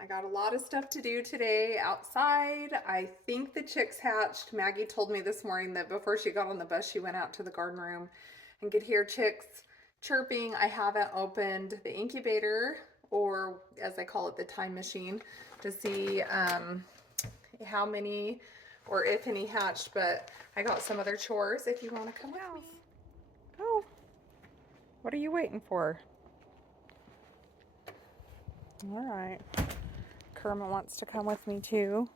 I got a lot of stuff to do today outside. I think the chicks hatched. Maggie told me this morning that before she got on the bus, she went out to the garden room and could hear chicks chirping. I haven't opened the incubator, or as I call it, the time machine, to see how many or if any hatched, but I got some other chores if you want to come with me. Oh, what are you waiting for? All right. Kermit wants to come with me too.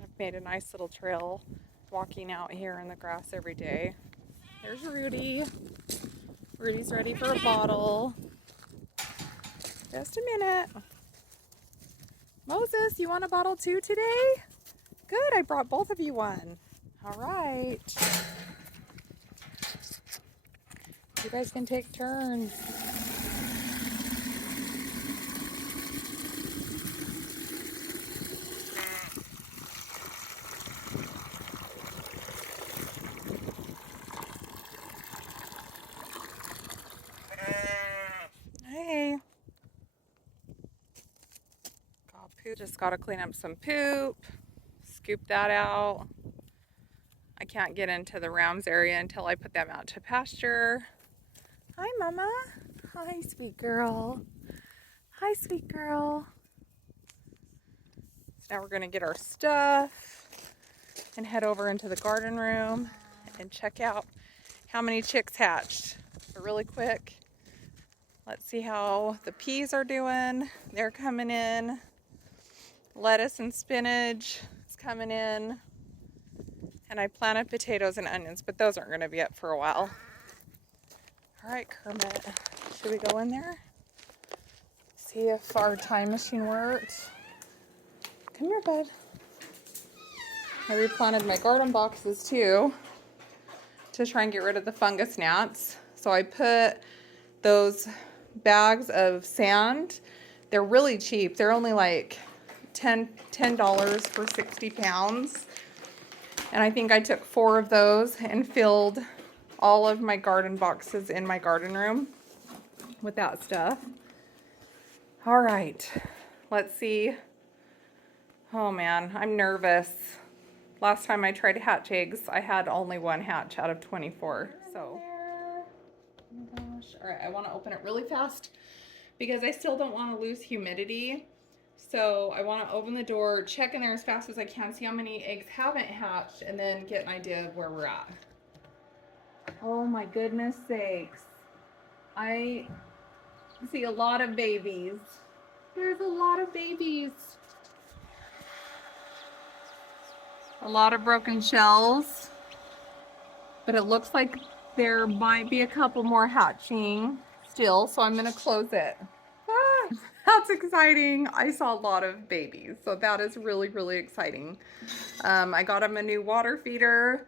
I've made a nice little trail walking out here in the grass every day. There's Rudy. Rudy's ready for a bottle. Just a minute. Moses, you want a bottle too today? Good, I brought both of you one. All right. You guys can take turns. Hey. God, poo, just gotta clean up some poop. Scoop that out. I can't get into the Rams area until I put them out to pasture. Hi, Mama. Hi, sweet girl. Hi, sweet girl. So now we're gonna get our stuff and head over into the garden room and check out how many chicks hatched. But really quick, let's see how the peas are doing. They're coming in. Lettuce and spinach is coming in. And I planted potatoes and onions, but those aren't gonna be up for a while. All right, Kermit, should we go in there? See if our time machine works. Come here, bud. I replanted my garden boxes too to try and get rid of the fungus gnats. So I put those bags of sand. They're really cheap. They're only like $10 for 60 pounds. And I think I took 4 of those and filled all of my garden boxes in my garden room with that stuff. All right, let's see. Oh man, I'm nervous. Last time I tried to hatch eggs, I had only 1 hatch out of 24. So, oh my gosh. All right, I want to open it really fast because I still don't want to lose humidity. So I want to open the door, check in there as fast as I can, see how many eggs haven't hatched, and then get an idea of where we're at. Oh my goodness sakes. I see a lot of babies. There's a lot of babies. A lot of broken shells. But it looks like there might be a couple more hatching still, so I'm gonna close it. Ah, that's exciting. I saw a lot of babies, so that is really, really exciting. I got them a new water feeder,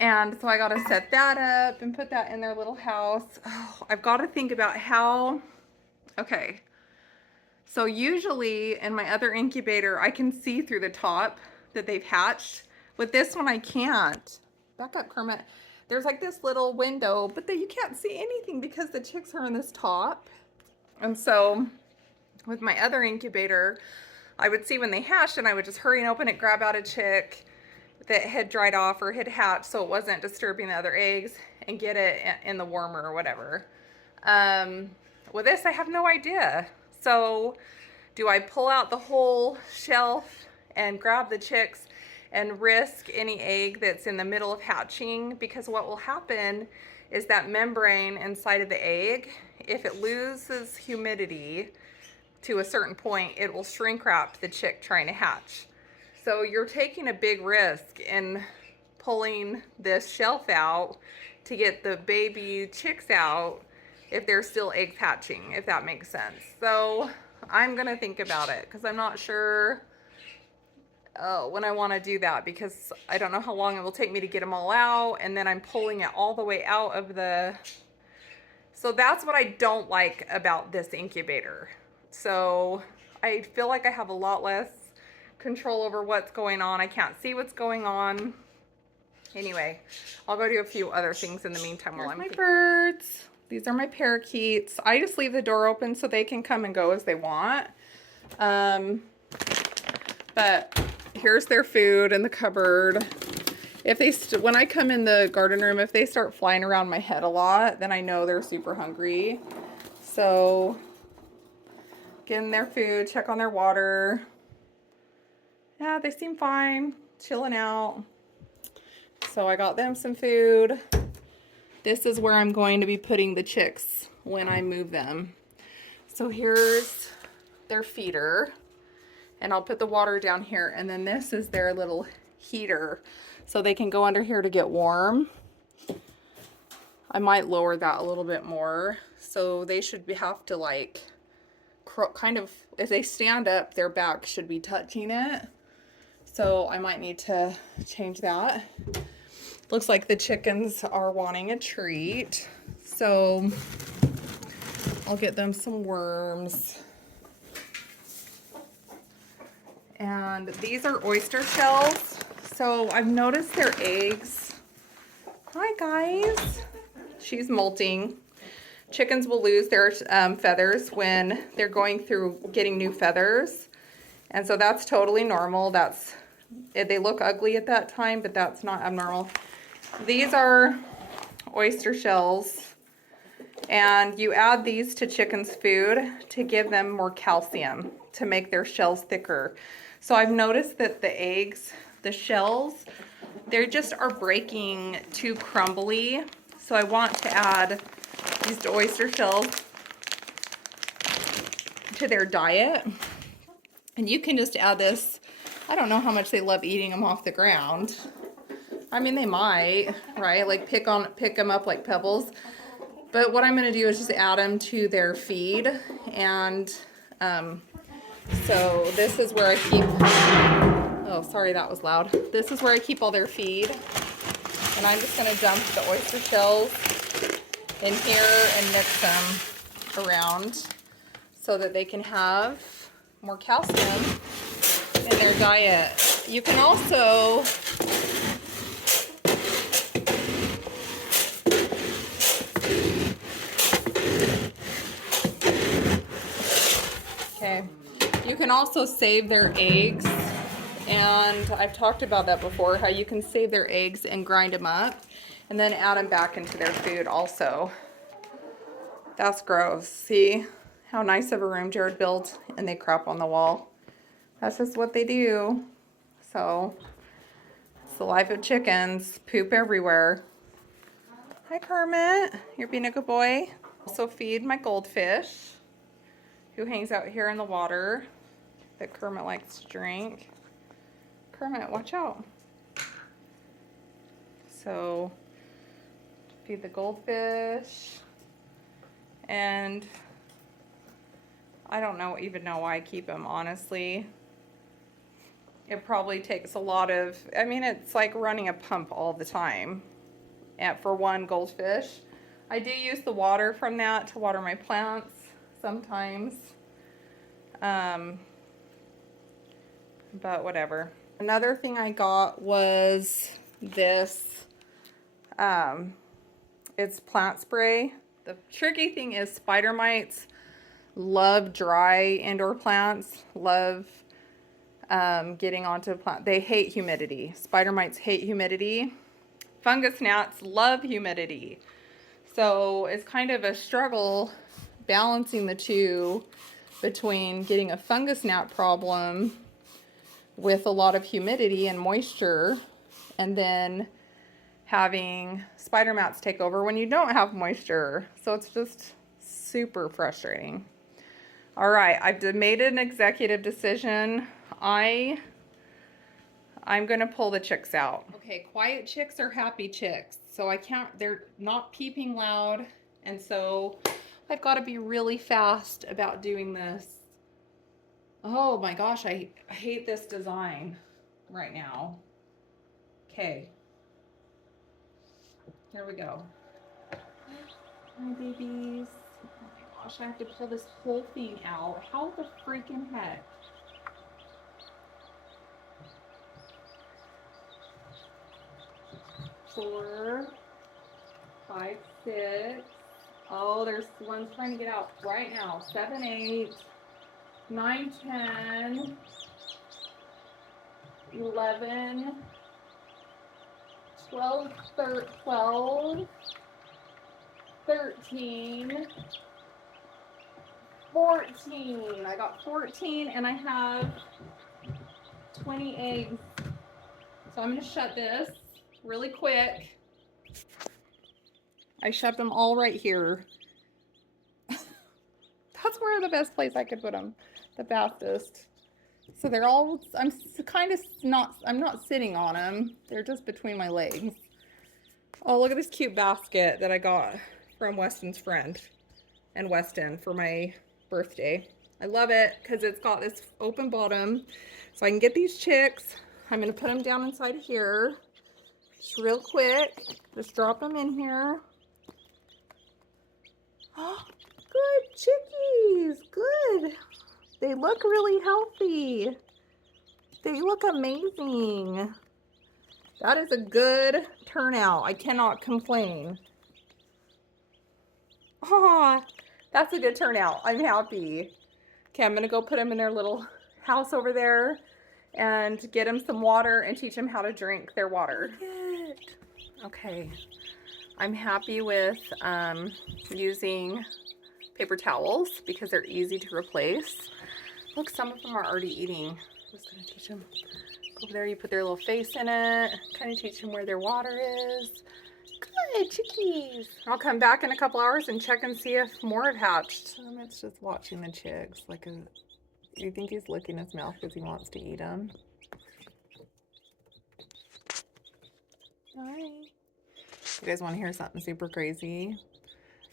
and so I gotta set that up and put that in their little house. Oh, I've gotta think about how, okay. So usually in my other incubator, I can see through the top that they've hatched. With this one, I can't. Back up, Kermit. There's like this little window, but then you can't see anything because the chicks are in this top. And so with my other incubator, I would see when they hatched and I would just hurry and open it, grab out a chick that had dried off or had hatched so it wasn't disturbing the other eggs, and get it in the warmer or whatever. With this, I have no idea. So do I pull out the whole shelf and grab the chicks and risk any egg that's in the middle of hatching? Because what will happen is that membrane inside of the egg, if it loses humidity to a certain point, it will shrink wrap the chick trying to hatch. So you're taking a big risk in pulling this shelf out to get the baby chicks out if there's still eggs hatching, if that makes sense. So I'm gonna think about it because I'm not sure when I want to do that, because I don't know how long it will take me to get them all out, and then I'm pulling it all the way out of the, so that's what I don't like about this incubator. So I feel like I have a lot less control over what's going on. I can't see what's going on. Anyway, I'll go do a few other things in the meantime while I'm my birds. These are my parakeets. I just leave the door open so they can come and go as they want. But here's their food in the cupboard. If they when I come in the garden room, if they start flying around my head a lot, then I know they're super hungry. So getting their food, check on their water. Yeah, they seem fine, chilling out. So I got them some food. This is where I'm going to be putting the chicks when I move them. So here's their feeder, and I'll put the water down here, and then this is their little heater, so they can go under here to get warm. I might lower that a little bit more, so they should have to like kind of, if they stand up, their back should be touching it. So I might need to change that. Looks like the chickens are wanting a treat, so I'll get them some worms. And these are oyster shells. So I've noticed their eggs. Hi guys. She's molting. Chickens will lose their feathers when they're going through getting new feathers. And so that's totally normal. They look ugly at that time, but that's not abnormal. These are oyster shells, and you add these to chickens' food to give them more calcium, to make their shells thicker. So I've noticed that the eggs, the shells, they just are breaking too crumbly. So I want to add these oyster shells to their diet. And you can just add this. I don't know how much they love eating them off the ground. I mean, they might, right? Like pick them up like pebbles. But what I'm going to do is just add them to their feed. And so this is where I keep, oh, sorry, that was loud. This is where I keep all their feed. And I'm just going to dump the oyster shells in here and mix them around so that they can have more calcium in their diet. You can also save their eggs, and I've talked about that before, how you can save their eggs and grind them up and then add them back into their food also. That's gross. See how nice of a room Jared built, and they crap on the wall. That's just what they do. So it's the life of chickens. Poop everywhere. Hi Kermit, you're being a good boy. Also feed my goldfish, who hangs out here in the water that Kermit likes to drink. Kermit, watch out. So feed the goldfish, and I don't even know why I keep them, honestly. It probably takes a lot of, I mean, it's like running a pump all the time for one goldfish. I do use the water from that to water my plants sometimes. But whatever. Another thing I got was this, it's plant spray. The tricky thing is spider mites love dry indoor plants, love getting onto plant. They hate humidity. Spider mites hate humidity. Fungus gnats love humidity. So it's kind of a struggle balancing the two between getting a fungus gnat problem with a lot of humidity and moisture, and then having spider mats take over when you don't have moisture. So it's just super frustrating. All right, I've made an executive decision. I'm gonna pull the chicks out. Okay, quiet chicks are happy chicks. So they're not peeping loud. And so I've got to be really fast about doing this. Oh my gosh, I hate this design right now. Okay. Here we go. Hi, babies. Oh my gosh, I have to pull this whole thing out. How the freaking heck? 4, 5, 6. Oh, there's one's trying to get out right now. 7, 8, 9, 10, 11, 12, 13, 14. I got 14 and I have 20 eggs. So I'm going to shut this really quick. I shoved them all right here. That's where the best place I could put them, the fastest. So they're all, I'm not sitting on them. They're just between my legs. Oh, look at this cute basket that I got from Weston's friend and Weston for my birthday. I love it because it's got this open bottom so I can get these chicks. I'm going to put them down inside here just real quick. Just drop them in here. Oh, good chickies. Good. They look really healthy. They look amazing. That is a good turnout. I cannot complain. Ah, that's a good turnout. I'm happy. Okay, I'm gonna go put them in their little house over there and get them some water and teach them how to drink their water. Okay, I'm happy with using paper towels because they're easy to replace. Look, some of them are already eating. I'm just gonna teach them. Go over there, you put their little face in it, kind of teach them where their water is. Good chickies. I'll come back in a couple hours and check and see if more have hatched. It's just watching the chicks. Like, you think he's licking his mouth because he wants to eat them? Hi. You guys want to hear something super crazy?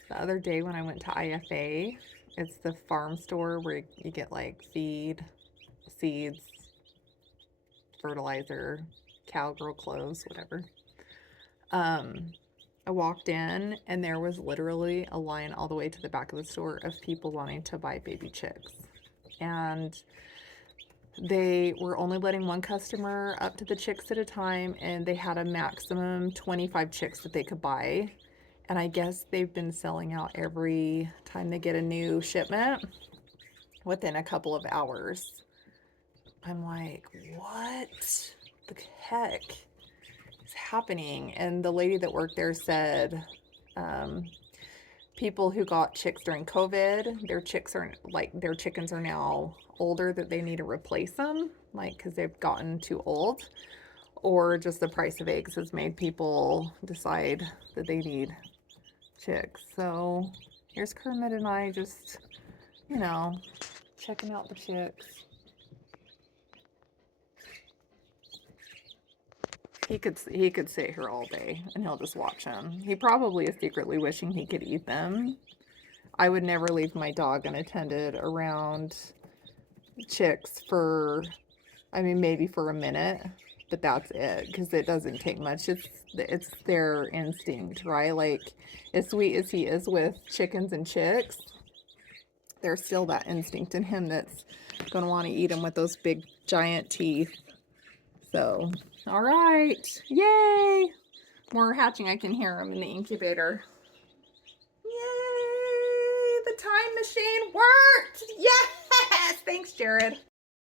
The other day when I went to IFA, it's the farm store where you get like feed, seeds, fertilizer, cowgirl clothes, whatever. I walked in and there was literally a line all the way to the back of the store of people wanting to buy baby chicks. And they were only letting one customer up to the chicks at a time, and they had a maximum 25 chicks that they could buy. And I guess they've been selling out every time they get a new shipment within a couple of hours. I'm like, what the heck is happening? And the lady that worked there said, people who got chicks during COVID, their chickens are now older, that they need to replace them, like, because they've gotten too old, or just the price of eggs has made people decide that they need chicks. So here's Kermit and I just, you know, checking out the chicks. He could sit here all day and he'll just watch them. He probably is secretly wishing he could eat them. I would never leave my dog unattended around chicks for, I mean, maybe for a minute, but that's it, because it doesn't take much. It's their instinct, right? Like, as sweet as he is with chickens and chicks, there's still that instinct in him that's going to want to eat them with those big giant teeth. So, all right, yay! More hatching. I can hear them in the incubator. Yay! The time machine worked! Yes! Thanks, Jared.